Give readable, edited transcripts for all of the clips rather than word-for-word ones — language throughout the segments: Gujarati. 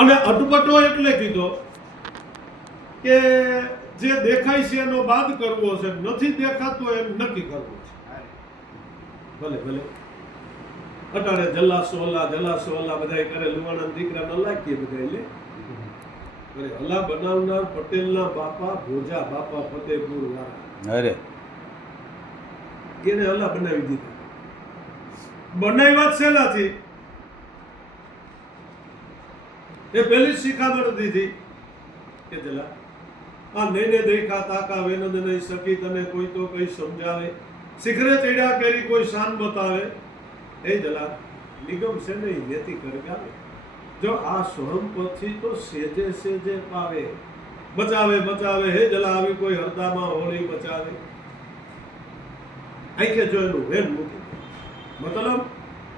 અને અટપટો એટલે કીધો કે જે દેખાય છે એનો બાદ કરવો છે, નથી દેખાતો એમ નક્કી કરવું છે. ભલે ભલે અટાણે જલાસોલા બધા કરે, લુવાણા દીકરા ન લાગીએ બધા લે. અરે હલા બનાવનાર પટેલના બાપા ભોજા બાપા ફતેપુર વાળા, અરે એને હલા બનાવી દીધા. બનાવ્યા જ શેનાથી? એ પેલી શિખામણ દીધી કે જલા આ નઈને દેખા તાકા વેનદ નહીં સકી, તને કોઈ તો કઈ સમજાવે, શિખરે ચડ્યા કરી કોઈ શાન બતાવે. એ જલા નિગમ છે નહીં નેતિ કરગાવે, જો આ સોહમ પછી તો સેજે સેજે પાવે. બચાવે હે જલા આવી કોઈ હરદામાં હોળી બચાવે. આંખે જો એનું વેન મૂકી, મતલબ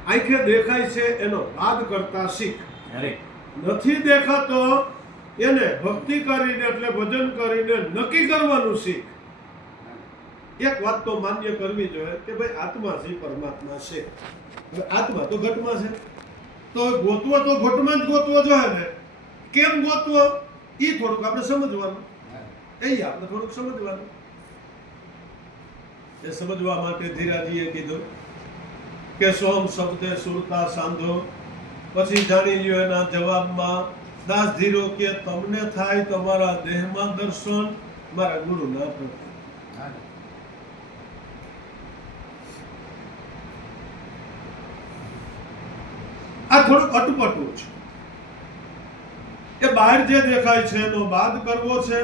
આંખે દેખાય છે એનો બાદ કરતા શીખ. નથી દેખાતો એને ભક્તિ કરીને એટલે ભજન કરીને નક્કી કરવાનું શીખ. એક વાત તો માન્ય કરવી જોઈએ કે ભાઈ આત્મા છે પરમાત્મા છે. આત્મા તો ઘટમાં છે, તો ગોતવો તો ઘટમાં જ ગોતવો જોઈએ ને. કેમ ગોતવો એ થોડુંક આપણે સમજવાનું, એ આપણે થોડુંક સમજવાનું. એ સમજવા માટે ધીરાજીએ કીધું કે સોમ શબ્દે સુરતા સાંધો. પછી જાણી લ્યો એના જવાબમાં દાસ ધીરો કે તમને થાય તમારા દેહમાં દર્શન, મારા ગુરુના પ્રતિ. આ થોડુંક અટપટું છે કે બહાર જે દેખાય છે એનો બાદ કરવો છે,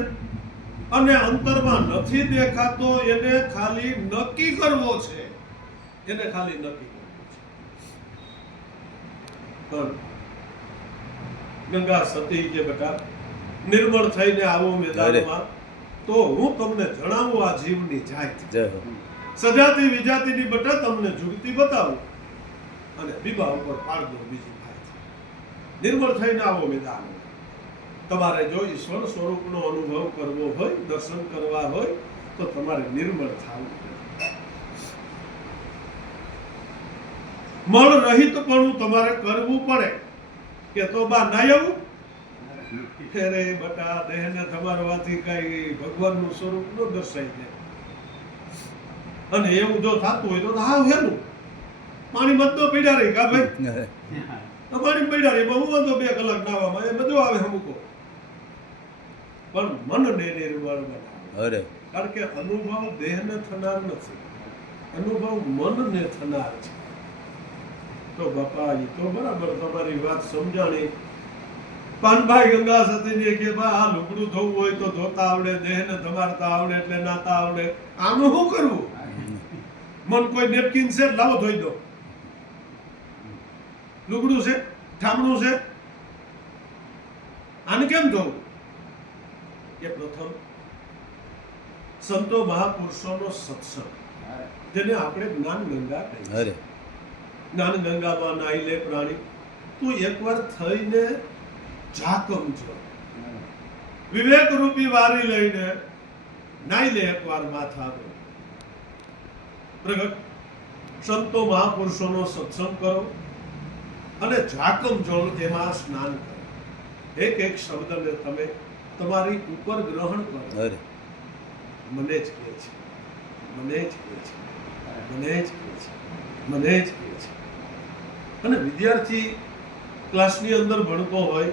અને અંતરમાં નથી દેખાતો એને ખાલી નક્કી કરવો છે. એને ખાલી નક્કી કરવો છે. ગંગા સતી કે બેટા નિર્મળ થઈને આવો મેદાનમાં, તો હું તમને જણાવું આ જીવની જાત. સજાતી વિજાતીની બેટા તમને જુગતી બતાવું, અને બીબા ઉપર પાડ દો બીજી ભાઈ. નિર્મળ થઈને આવો મેદાન. તમારે જો ઈશ્વર સ્વરૂપનો અનુભવ કરવો હોય, દર્શન કરવા હોય, તો તમારે નિર્મળ થવું. મળ રહિત પણ તમારે કરવું પડે. કે તો બા ના આવું, અરે બટા દેહને તમારવાથી કઈ ભગવાનનું સ્વરૂપ ન દર્શાઈ જાય. અને એવું જો થતું હોય તો હા હેલું પાણી મત પીડા રહી કા ભાઈ, પાણી પીડા રહી બહુ વાંધો 2 કલાક નાવામાં એ બધું આવે અમુકો. પણ મનને નિર્મળ બનાવે. કારણ કે અનુભવ દેહને થનાર નથી, અનુભવ મનને થનાર છે. તો બાપા એ તો બરાબર તમારી વાત સમજાણી. પાનભાઈ ગંગા સતીને કે બા આ લુગડું ધોવું હોય તો ધોતા આવડે, દેહને ધમારતા આવડે એટલે નાતા આવડે. આનું શું કરવું? મન કોઈ નેપકિન છે લાવો ધોઈ દો. લુગડું છે, ઠામણું છે, આને કેમ ધોવું? કે પ્રથમ સંતો મહાપુરુષોનો સત્સંગ, જેને આપણે જ્ઞાન ગંગા કહીએ. જ્ઞાન ગંગામાં નાઈ લે પ્રાણી. તું એકવાર થઈને જાકમ જો, વિવેક રૂપી વારી લઈને નાઈ લે એકવાર માથા પર. પ્રગટ સંતો મહાપુરુષોનો સત્સંગ કરો અને જાકમ જો તેમાં સ્નાન કરો. એક એક શબ્દને તમે તમારી ઉપર ગ્રહણ કરો. મને જ કહે છે, મને જ કહે છે, મને જ કહે છે, મને જ કહે છે. અને વિદ્યાર્થી ક્લાસની અંદર ભણતો હોય,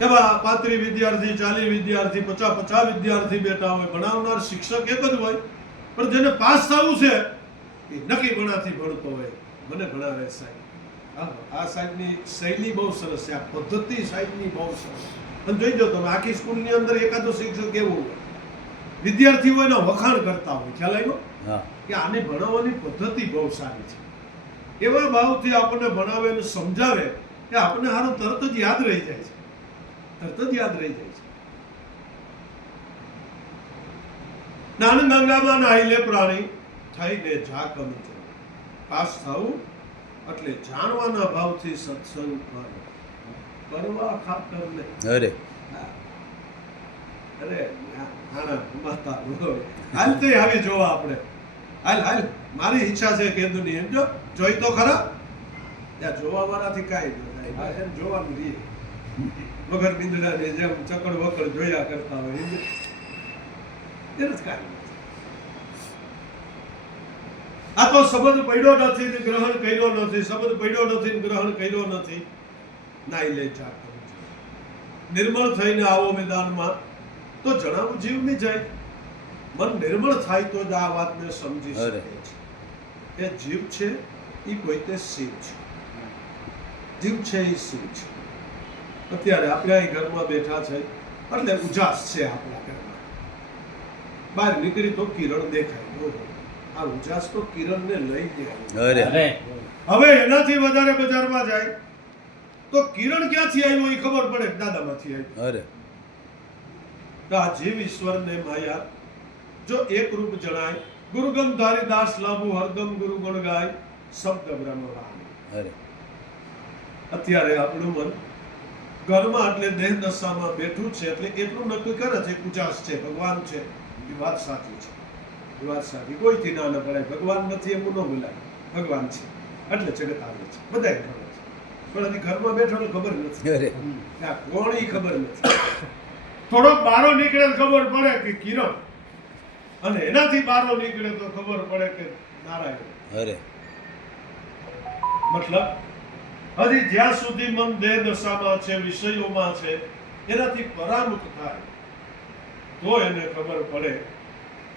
એવા 35 વિદ્યાર્થી, 40 વિદ્યાર્થી, 50 વિદ્યાર્થી બેઠા હોય, ભણાવનાર શિક્ષક એક જ હોય, પણ જેને પાસ થવું છે એ નક્કી ભણાથી ભણતો હોય. મને ભણાવે સાહેબ, આ સાહેબની શૈલી બહુ સરસ છે, આ પદ્ધતિ સાહેબની બહુ સરસ. અને જોઈ જો તમે આખી સ્કૂલની અંદર એકાદો શિક્ષક એવું હોય, વિદ્યાર્થીઓ એના વખાણ કરતા હોય. ખ્યાલ આવ્યો કે આને ભણાવવાની પદ્ધતિ બહુ સારી છે. એવા ભાવથી આપણને ભણાવે અને સમજાવે કે આપણને હારું તરત જ યાદ રહી જાય છે, તરત જ યાદ રહી જાય છે. જ્ઞાન ગંગામાં નાહી લે પ્રાણી, થઈને જાકમ જો. પાસ થવું એટલે જાણવાના ભાવથી સત્સંગ કરો, કરવા ખાતર નહીં. અરે આના માતા હાલ તો આવી જોવા આપણે. હાલ મારી ઈચ્છા છે કેદુની, એમ જોઈ તો ખરા. ત્યાં જોવા વાળાથી કાંઈ ન થાય, એને જોવાનું રહીએ. વગર બિંદડાની જેમ ચકડ વકડ જોયા કરતા હોય એને જ કાંઈ નથી. આ તો શબ્દ પડ્યો નથી ને ગ્રહણ કર્યો નથી, શબ્દ પડ્યો નથી ને ગ્રહણ કર્યો નથી. નાઈ લે ચા કરું છું. નિર્મળ થઈને આવો મેદાનમાં તો જણાવું જીવ ની જાય. મન નિર્મળ થાય તો જ આ વાતને સમજી શકે છે કે જીવ છે એ કોઈ તે શિવ છે. જીવ છે એ શિવ છે. અત્યારે આપણે અહીં ઘરમાં બેઠા છે એટલે ઉજાસ છે આપણા ઘરમાં. બહાર નીકળી તો કિરણ દેખાય. આ ઉજાસ તો કિરણને લઈ જાય. હવે એનાથી વધારે બજારમાં જાય તો કિરણ ક્યાંથી આવ્યો એ ખબર પડે, દાદામાંથી આવ્યો. તો આ જીવ ઈશ્વરને માયા જો એક રૂપ જણાય, ગુરુગમ ધારી દાસ લાભુ હરદમ ગુરુ ગુણ ગાય, શબ્દ બ્રહ્મ વાણી. અત્યારે આપણું મન ઘરમાં એટલે દેહ દશામાં બેઠું છે એટલે એટલું નક્કી કરે છે ઉજાસ છે, ભગવાન છે. એ વાત સાચી છે, એ વાત સાચી. કોઈથી ના ન પડાય. ભગવાન નથી એમ ન બોલાય. ભગવાન છે એટલે જગત આવે છે, બધાય ખબર છે. પણ હજી ઘરમાં બેઠો ખબર નથી કોણ, એ ખબર નથી. થોડોક બારો નીકળે તો ખબર પડે કે કિરણ, અને એનાથી બારો નીકળે તો ખબર પડે કે નારાયણ. મતલબ હજી જ્યાં સુધી મન દેહ દશામાં છે, વિષયોમાં છે, એનાથી પરામુખ થાય તો એને ખબર પડે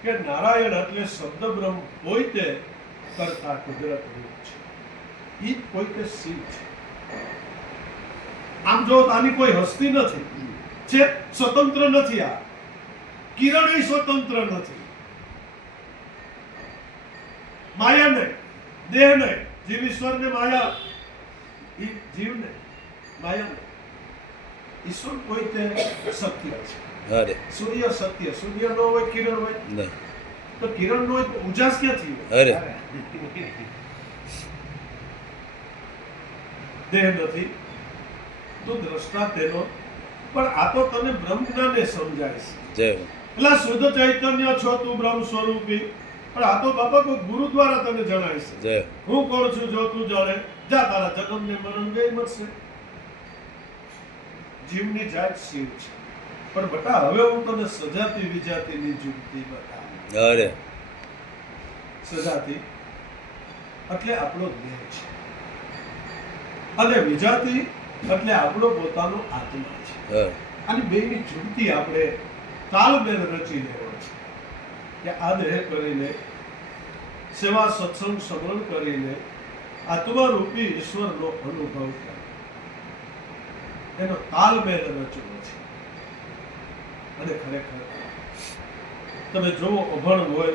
કે નારાયણ એટલે શબ્દ બ્રહ્મ પોતે કરતા કુદરત રૂપ છે. ઈ પોતે શિવ છે. આમ જો આની કોઈ હસ્તી નથી, છે સ્વતંત્ર નથી. આ કિરણ સ્વતંત્ર નથી. માયા નહીં, દેહ નહીં. જીવ ઈશ્વર ને માયા, જીવ ને માયા નહીં. ઈશ્વર પોતે સત્ય છે. સૂર્ય સત્ય. સૂર્ય નો હોય કિરણ હોય તો કિરણ નો હોય તો ઉજાસ ક્યાંથી હોય? દેહ નથી તો દ્રષ્ટા તેનો. પણ આ તો તને બ્રહ્મ જ્ઞાને સમજાય છે. એટલે શુદ્ધ ચૈતન્ય છો તું બ્રહ્મ સ્વરૂપી. પણ આ તો બાપા કોઈ ગુરુ દ્વારા તને જણાય છે. હું કોણ છું જો તું જાણે, જા તારા જન્મ ને મરણ ગઈ મળશે. જીવની જાત શિવ છે. પણ બટા હવે હું તને સજાતી વિજાતીની જુગતી બતાવું. સજાતી એટલે આપણો દેહ છે અને વિજાતી એટલે આપણો પોતાનો આત્મા છે. અને બેની જુગતી આપણે તાલમેલ રચી લેવો છે કે આ દેહ કરીને સેવા સત્સંગ સમરણ કરીને આત્મારૂપી ઈશ્વરનો અનુભવ કરે, એનો તાલમેલ રચવો છે. અને ખરેખર તમે જોવો અભણ હોય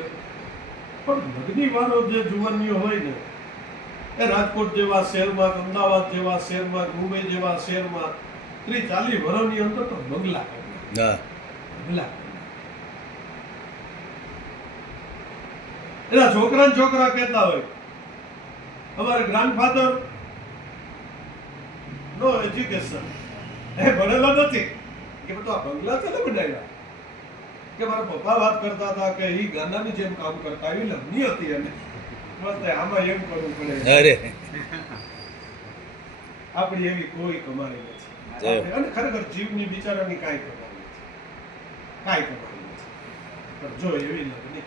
પણ લગ્ની વાળો જે જુવાનીઓ હોય ને એ રાજકોટ જેવા શહેરમાં, અમદાવાદ જેવા શહેરમાં, મુંબઈ જેવા શહેરમાં 30-40 વર્ષની અંદર તો બંગલા બંગલા. એના છોકરા કહેતા હોય અમારે ગ્રાન્ડફાધર નો એજ્યુકેશન, એ ભણેલો નથી કે બધું આ બંગલા છે ને બનાવ્યા. કે મારા પપ્પા વાત કરતા હતા કે એ ગાંડાની જેમ કામ કરતા, એવી લગ્ની હતી એને આમાં એમ કરવું પડે. આપણી એવી કોઈ કમાણી નથી. અને ખરેખર જીવની બિચારાની કાંઈ કમાણી નથી, કાંઈ કમાણી નથી. પણ જો એવી લગ્ની,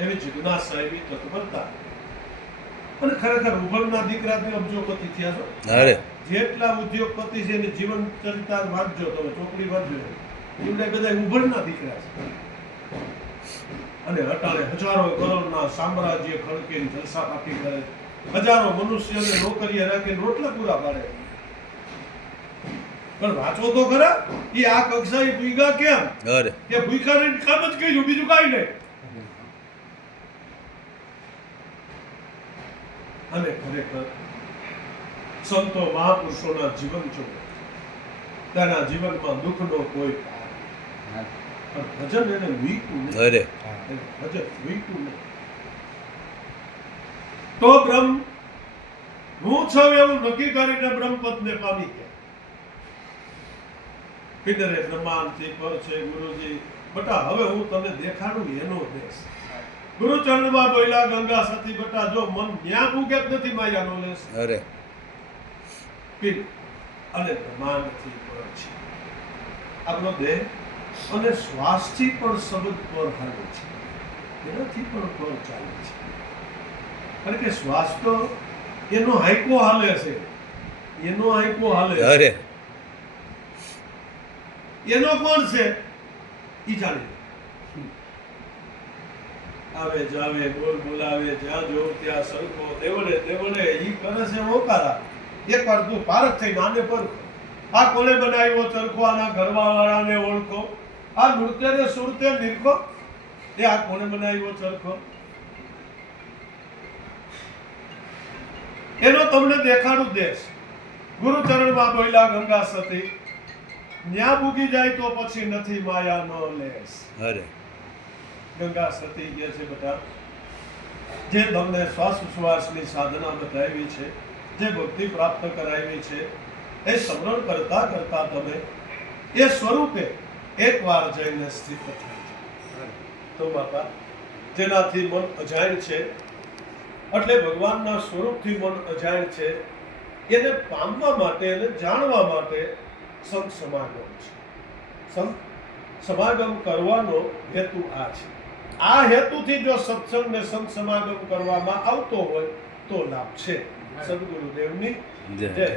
એવી જિજ્ઞાસા, એવી તત્પરતા, અને ખરેખર ઉભરના દીકરાથી અબજોપતિ થયા છો. જેટલા ઉદ્યોગપતિ છે એની જીવન ચરિતાર વાંચજો તમે, ચોપડી વાંચજો, એમને બધા ઉભરના દીકરા છે. અને અટાણે હજારો કરોડના સામ્રાજ્ય ખડકીને જલસા પાટી કરે, હજારો મનુષ્યને નોકરીએ રાખીને રોટલા પૂરા પાડે. પણ વાંચો તો ખરા, એ આ કક્ષાએ ભૂગા કેમ? કે ભૂખાને કામ જ કર્યું, બીજું કાંઈ નહીં. અને ખરેખર સંતો મહાપુરુષોના જીવન જો તેના જીવનમાં દુઃખનો કોઈ પણ ભજન એને વીકું નહીં. ભજન વીકું નહીં. તો બ્રહ્મ હું છું એવું નક્કી કરીને બ્રહ્મપદને પામી ગયા. પિંડરે બ્રહ્માંડથી પર છે ગુરુજી. બટા હવે હું તને દેખાડું એનો દેશ. ગુરુચરણમાં બોલ્યા ગંગા સતી બેટા જો મન ન્યા ભૂગે જ નથી માયાનો લેશ અરે પીર અને બ્રહ્માંડથી પર છે આપણો દેહ અને શ્વાસથી પણ શબ્દ પર હાલે છે એનાથી પણ પર ચાલે છે કારણ કે શ્વાસ તો એનો હાઈકો હાલે છે એનો હાઈકો હાલે છે. અરે એનો કોણ છે ઈ જાણે આવે જાવે બોલ બોલાવે જ્યાં જો ત્યાં સરખો દેવડે દેવડે ઈ કરે છે ઓકારા એકવાર તું પારખ થઈ નાને પર આ કોને બનાવ્યો ચરખો આના ઘરવાળાને ઓળખો આ નૃત્ય ને સુરતે નિરખો એ આ કોને બનાવ્યો ચરખો એનો તમને દેખાડું દેશ ગુરુચરણમાં બોલ્યા ગંગા સતી ન્યા ભૂગી જાય તો પછી નથી માયાનો લેશ અરે ગંગા સતી કહે છે બેટા જે તમને શ્વાસોચ્છ્વાસની સાધના બતાવી છે જે ભક્તિ પ્રાપ્ત કરાવી છે એ સ્મરણ કરતા કરતા તમે એ સ્વરૂપે એકવાર જઈને સ્થિત થઈ જાઓ તો બાપા જેનાથી મન અજાણ છે એટલે ભગવાનના સ્વરૂપથી મન અજાણ છે એને પામવા માટે એને જાણવા માટે સંત સમાગમ છે સંત સમાગમ કરવાનો હેતુ આ છે આ હેતુથી જો સત્સંગ ને સંત સમાગમ કરવામાં આવતો હોય તો લાભ છે સદગુરુદેવની જય.